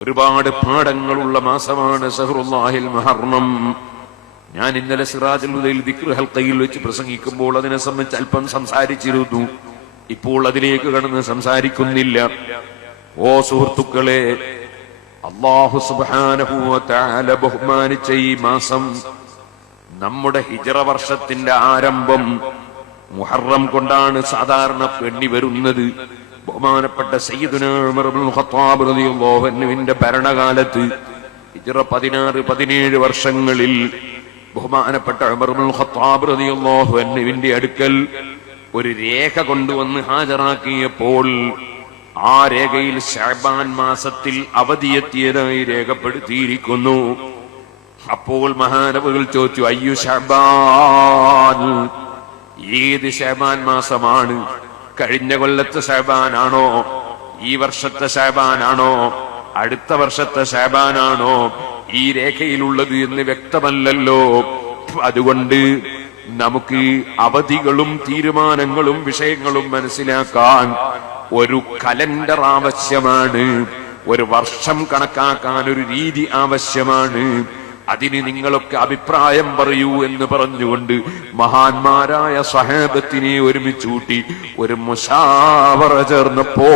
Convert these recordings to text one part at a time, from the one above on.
ഒരുപാട് പാഠങ്ങളുള്ള മാസമാണ് ശഹ്റുല്ലാഹിൽ മുഹറം. ഞാൻ ഇന്നലെ സിറാജുൽ ഹുദയിൽ ദിക്ർ ഹൽഖയിൽ വെച്ച് പ്രസംഗിക്കുമ്പോൾ അതിനെ സംബന്ധിച്ച് അല്പം സംസാരിച്ചിരുന്നു. ഇപ്പോൾ അതിലേക്ക് കടന്ന് സംസാരിക്കുന്നില്ല. ഓ സുഹൃത്തുക്കളെ, അല്ലാഹു സുബ്ഹാനഹു വ തആല ബഹുമാനിച്ച ഈ മാസം നമ്മുടെ ഹിജ്റ വർഷത്തിന്റെ ആരംഭം മുഹറം കൊണ്ടാണ് സാധാരണ എണ്ണി വരുന്നത്. ബഹുമാനപ്പെട്ട സയ്യിദുനാ ഉമർ ഇബ്നുൽ ഖത്താബ് റളിയല്ലാഹു അൻഹുവിന്റെ ഭരണകാലത്ത് ഹിജ്റ 16-17 വർഷങ്ങളിൽ ബഹുമാനപ്പെട്ട ഉമർ ഇബ്നുൽ ഖത്താബ് റളിയല്ലാഹു അൻഹുവിന്റെ അടുക്കൽ ഒരു രേഖ കൊണ്ടുവന്ന് ഹാജരാക്കിയപ്പോൾ ആ രേഖയിൽ ശഅബാൻ മാസത്തിൽ അവധിയെത്തിയതായി രേഖപ്പെടുത്തിയിരിക്കുന്നു. അപ്പോൾ മഹാനവറുകൾ ചോദിച്ചു, അയ്യു ശഅബാൻ, ഏത് ശഅബാൻ മാസമാണ്? കഴിഞ്ഞ കൊല്ലത്തെ ശഅബാനാണോ, ഈ വർഷത്തെ ശഅബാനാണോ, അടുത്ത വർഷത്തെ ശഅബാനാണോ ഈ രേഖയിലുള്ളത് എന്ന് വ്യക്തമല്ലല്ലോ. അതുകൊണ്ട് നമുക്ക് അവധികളും തീരുമാനങ്ങളും വിഷയങ്ങളും മനസ്സിലാക്കാൻ ഒരു കലണ്ടർ ആവശ്യമാണ്, ഒരു വർഷം കണക്കാക്കാൻ ഒരു രീതി ആവശ്യമാണ്. അതിന് നിങ്ങളൊക്കെ അഭിപ്രായം പറയൂ എന്ന് പറഞ്ഞുകൊണ്ട് മഹാന്മാരായ സ്വഹാബത്തിനെ ഒരുമിച്ച് കൂട്ടി ഒരു മുശാവറ ചേർന്നപ്പോൾ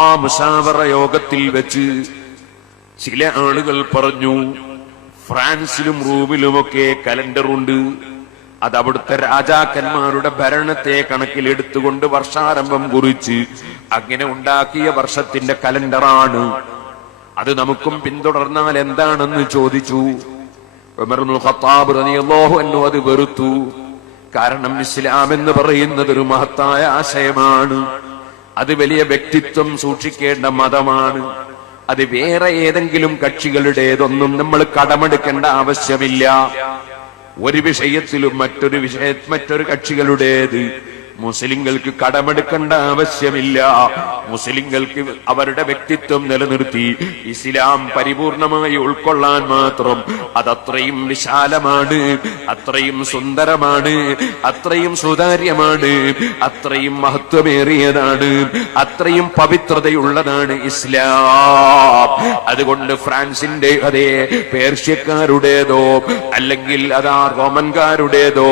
ആ മുശാവറ യോഗത്തിൽ വെച്ച് ചില ആളുകൾ പറഞ്ഞു, ഫ്രാൻസിലും റൂമിലുമൊക്കെ കലണ്ടറുണ്ട്, അത് അവിടുത്തെ രാജാക്കന്മാരുടെ ഭരണത്തെ കണക്കിലെടുത്തുകൊണ്ട് വർഷാരംഭം കുറിച്ച് അങ്ങനെ ഉണ്ടാക്കിയ വർഷത്തിന്റെ കലണ്ടറാണ്. അത് നമുക്കും പിന്തുടർന്നാൽ എന്താണെന്ന് ചോദിച്ചു. ഉമർ ഇബ്നുൽ ഖത്താബ് റളിയല്ലാഹു അൻഹു അത് വെറുത്തു. കാരണം ഇസ്ലാം എന്ന് പറയുന്നത് ഒരു മഹത്തായ ആശയമാണ്, അത് വലിയ വ്യക്തിത്വം സൂക്ഷിക്കേണ്ട മതമാണ്. അത് വേറെ ഏതെങ്കിലും കക്ഷികളുടേതൊന്നും നമ്മൾ കടമെടുക്കേണ്ട ആവശ്യമില്ല. ഒരു വിഷയത്തിലും മറ്റൊരു കക്ഷികളുടേത് മുസ്ലിങ്ങൾക്ക് കടമെടുക്കേണ്ട ആവശ്യമില്ല. മുസ്ലിങ്ങൾക്ക് അവരുടെ വ്യക്തിത്വം നിലനിർത്തി ഇസ്ലാം പരിപൂർണമായി ഉൾക്കൊള്ളാൻ മാത്രം അതത്രയും വിശാലമാണ്, അത്രയും സുന്ദരമാണ്, അത്രയും സുതാര്യമാണ്, അത്രയും മഹത്വമേറിയതാണ്, അത്രയും പവിത്രതയുള്ളതാണ് ഇസ്ലാം. അതുകൊണ്ട് ഫ്രാൻസിന്റെ അതേ പേർഷ്യക്കാരുടേതോ അല്ലെങ്കിൽ അതാ റോമൻകാരുടേതോ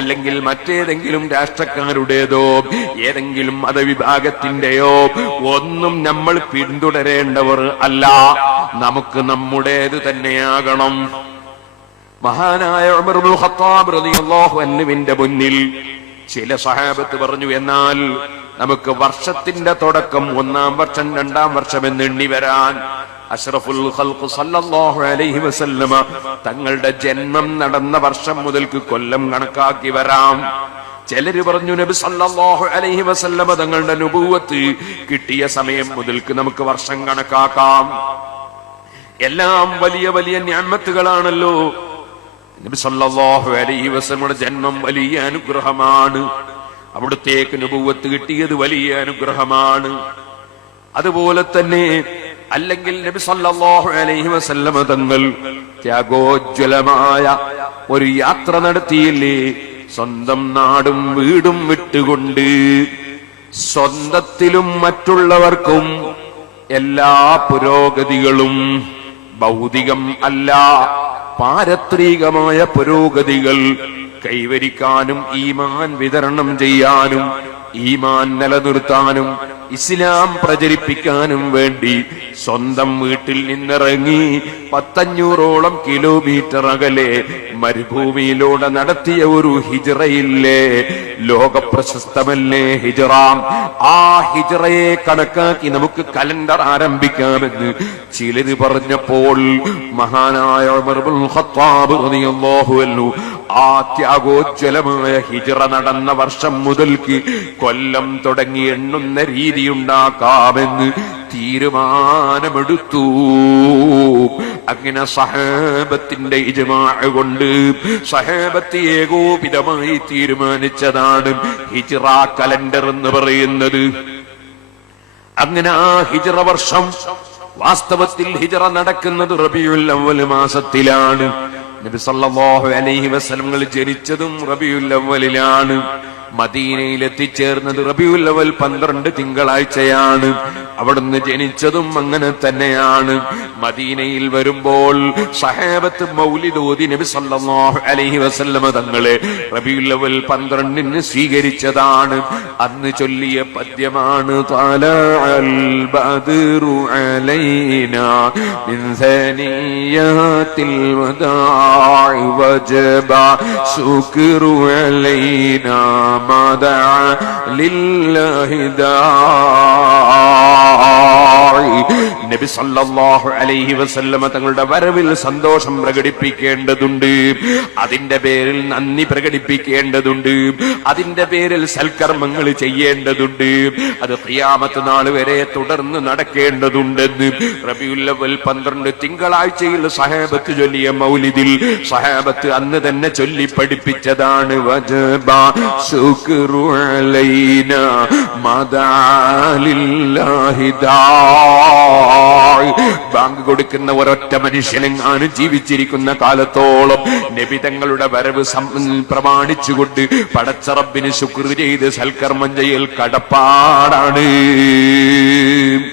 അല്ലെങ്കിൽ മറ്റേതെങ്കിലും രാഷ്ട്രക്കാരുടേതോ ഏതെങ്കിലും മതവിഭാഗത്തിന്റെയോ ഒന്നും നമ്മൾ പിന്തുടരേണ്ടവർ അല്ല. നമുക്ക് നമ്മുടേത് തന്നെയാകണം. മഹാനായ ഉമർ ഇബ്നുൽ ഖത്താബ് റളിയല്ലാഹു അൻഹുവിന്റെ മുന്നിൽ ചില സ്വഹാബത്ത് പറഞ്ഞു, എന്നാൽ നമുക്ക് വർഷത്തിന്റെ തുടക്കം 1-ാം വർഷം 2-ാം വർഷം എന്ന് എണ്ണി വരാൻ അഷ്റഫുൽ ഖൽഖ് സല്ലല്ലാഹു അലൈഹി വസല്ലമ തങ്ങളുടെ ജന്മം നടന്ന വർഷം മുതൽക്ക് കൊല്ലം കണക്കാക്കി വരാം. ചിലര് പറഞ്ഞു, നബി സല്ലല്ലാഹു അലൈഹി വസല്ലമ തങ്ങളുടെ നുബുവത്ത് കിട്ടിയ സമയം മുതൽക്ക് നമുക്ക് വർഷം കണക്കാക്കാം. എല്ലാം വലിയ വലിയ നിഅമത്തുകളാണല്ലോ. നബി സല്ലല്ലാഹു അലൈഹി വസല്ലമയുടെ ജന്മം വലിയ അനുഗ്രഹമാണ്, അവിടുത്തേക്ക് നുബുവത്ത് കിട്ടിയത് വലിയ അനുഗ്രഹമാണ്. അതുപോലെ തന്നെ അല്ലെങ്കിൽ നബി സല്ലല്ലാഹു അലൈഹി വസല്ലമ തങ്ങൾ ത്യാഗോജ്വലമായ ഒരു യാത്ര നടത്തിയില്ലേ, സ്വന്തം നാടും വീടും വിട്ടുകൊണ്ട് സ്വന്തത്തിലും മറ്റുള്ളവർക്കും എല്ലാ പുരോഗതികളും ഭൗതികം അല്ല പാരത്രികമായ പുരോഗതികൾ കൈവരിക്കാനും ഈമാൻ വിതരണം ചെയ്യാനും ഈമാൻ നിലനിർത്താനും ഇസ്ലാം പ്രചരിപ്പിക്കാനും വേണ്ടി സ്വന്തം വീട്ടിൽ നിന്നിറങ്ങി 500ഓളം കിലോമീറ്റർ അകലെ മരുഭൂമിയിലൂടെ നടത്തിയ ഒരു ഹിജ്റയില്ലേ, ലോകപ്രശസ്തമല്ലേ ഹിജ്റ. ആ ഹിജ്റയെ കണക്കാക്കി നമുക്ക് കലണ്ടർ ആരംഭിക്കാമെന്ന് ചിലര് പറഞ്ഞപ്പോൾ മഹാനായ ഉമർ ഇബ്നുൽ ഖത്താബ് റളിയല്ലാഹു അൻഹു ആ ത്യാഗോജ്വലമായ ഹിജ്റ നടന്ന വർഷം മുതൽക്ക് കൊല്ലം തുടങ്ങി എണ്ണുന്ന രീതിയുണ്ടാക്കാമെന്ന് തീരുമാനമെടുത്തു. അങ്ങനെ സഹാബത്തിന്റെ ഇജ്മാഅ് കൊണ്ട് സഹാബത്ത് ഏകോപിതമായി തീരുമാനിച്ചതാണ് ഹിജ്റ കലണ്ടർ എന്ന് പറയുന്നത്. അങ്ങനെ ആ ഹിജ്റ വർഷം വാസ്തവത്തിൽ ഹിജ്റ നടക്കുന്നത് റബീഉൽ അവ്വൽ മാസത്തിലാണ്. നബി സല്ലല്ലാഹു അലൈഹി വസല്ലം ജനിച്ചതും റബീഉൽ അവ്വലിലാണ്. മദീനയിൽ എത്തിച്ചേർന്നത് റബീഉൽ അവ്വൽ 12 തിങ്കളാഴ്ചയാണ്. അവിടുന്ന് ജനിച്ചതും അങ്ങനെ തന്നെയാണ്. മദീനയിൽ വരുമ്പോൾ സഹാബത്ത് മൗലിദ് ഓതി നബി സല്ലല്ലാഹു അലൈഹി വസല്ലമ തങ്ങളെ റബീഉൽ അവ്വൽ 12 സ്വീകരിച്ചതാണ്. അന്ന് ചൊല്ലിയ പദ്യമാണ് തലഅൽ ബദ്റു അലൈനാ മിൻ സനിയാത്തിൽ വദാഇ വജബ ശുക്രു അലൈനാ മദഅ ലില്ലാഹി നബി സല്ലല്ലാഹു അലൈഹി വസല്ലമ തങ്ങളുടെ വരവിൽ സന്തോഷം പ്രകടിപ്പിക്കേണ്ടതുണ്ട്. അതിന്റെ പേരിൽ നന്ദി പ്രകടിപ്പിക്കേണ്ടതുണ്ട്. അതിന്റെ പേരിൽ സൽക്കർമ്മങ്ങൾ ചെയ്യേണ്ടതുണ്ട്. അത് ഖിയാമത്ത് നാൾ വരെ തുടർന്ന് നടക്കേണ്ടതുണ്ടെന്ന് റബീഉൽ അവ്വൽ 12 തിങ്കളാഴ്ചയിൽ സഹാബത്ത് ചൊല്ലിയ മൗലിദിൽ സഹാബത്ത് അന്ന് തന്നെ ചൊല്ലി പഠിപ്പിച്ചതാണ്. വജബ ശുക്രു അലൈനാ മദഅ ലില്ലാഹി ബാങ്ക് കൊടുക്കുന്ന ഒരൊറ്റ മനുഷ്യനെങ്ങാനും ജീവിച്ചിരിക്കുന്ന കാലത്തോളം നബി തങ്ങളുടെ വരവ് പ്രമാണിച്ചുകൊണ്ട് പടച്ച റബ്ബിന് ശുക്ർ ചെയ്ത് സൽക്കർമ്മം ചെയ്യൽ കടപ്പാടാണ്.